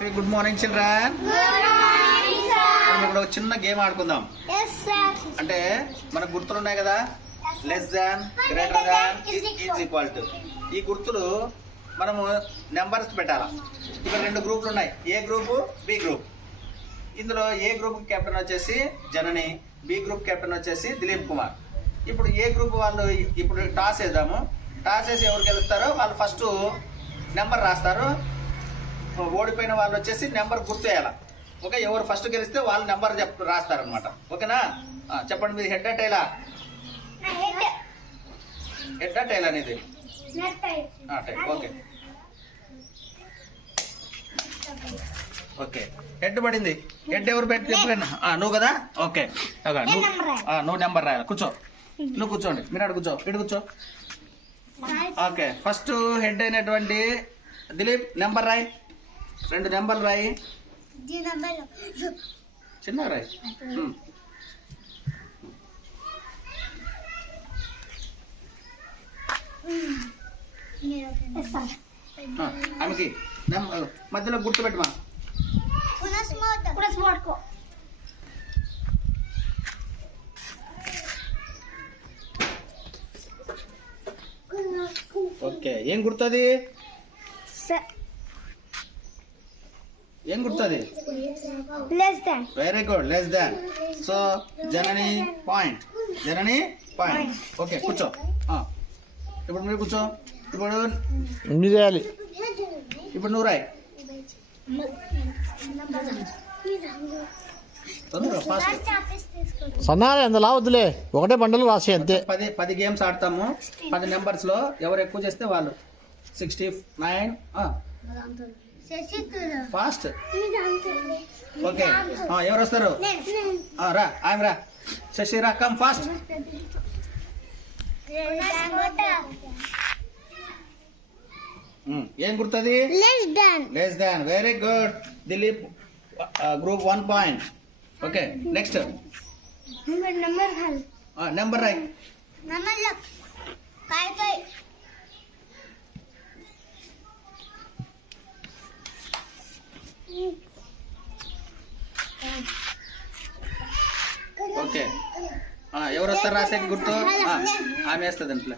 Good morning children. మనం ఇప్పుడు ఒక చిన్న గేమ్ ఆడుకుందాం. అంటే మనకు గుర్తులు ఉన్నాయి కదా, less than, greater than, is equal to. ఈ గుర్తులు మనము నెంబర్స్ పెట్టాలా. ఇక్కడ రెండు గ్రూపులు ఉన్నాయి, ఏ గ్రూపు, బి గ్రూప్. ఇందులో ఏ గ్రూప్ కెప్టెన్ వచ్చేసి జనని, బి గ్రూప్ కెప్టెన్ వచ్చేసి దిలీప్ కుమార్. ఇప్పుడు ఏ గ్రూప్ వాళ్ళు ఇప్పుడు టాస్ వేద్దాము. టాస్ వేసి ఎవరు గెలుస్తారో వాళ్ళు ఫస్ట్ నెంబర్ రాస్తారు. ఓడిపోయిన వాళ్ళు వచ్చేసి నెంబర్ గుర్తు వేయాలి. ఓకే, ఎవరు ఫస్ట్ గెలిస్తే వాళ్ళు నెంబర్ రాస్తారనమాట. ఓకేనా? చెప్పండి, మీది హెడ్ టైలా? హెడ్ టైల్ అనేది ఓకే ఓకే. హెడ్ పడింది. హెడ్ ఎవరు పెట్టి చెప్పలేనా? నువ్వు కదా. ఓకే, నువ్వు నెంబర్ రాయాలి. కూర్చో, నువ్వు కూర్చోండి. మీరు అక్కడ కూర్చో, ఇటు కూర్చో. ఓకే, ఫస్ట్ హెడ్ అయినటువంటి దిలీప్ నెంబర్ రాయి. రెండు నెంబర్లు రాయి, చిన్న రాయి. ఆమెకి మధ్యలో గుర్తు పెట్టమా. ఓకే, ఏం గుర్తుంది? ఏం గుర్తుంది? Very good, less than. So Janani point, Janani point. Okay, కూర్చో. ఇప్పుడు మీరు కూర్చో. ఇప్పుడు చేయాలి. ఇప్పుడు నువ్వు రాయి. సన్నాలి అందులా వద్దులే, ఒకటే బండలు రాసి అంతే. 10 గేమ్స్ ఆడతాము. 10 నెంబర్స్ లో ఎవరు ఎక్కువ చేస్తే వాళ్ళు. 69 ఫాస్ట్. ఓకే, ఎవరు వస్తారు? రా, ఐఎమ్ రా. శశి రా, కమ్ ఫాస్ట్. ఏం గుర్తుంది? Less than. Very good Dilip. Group 1 point. Okay, next number రాయి. ఓకే, ఎవరు వస్తారు రాసే గుర్తు? ఆమె వేస్తుంది ఇంట్లో.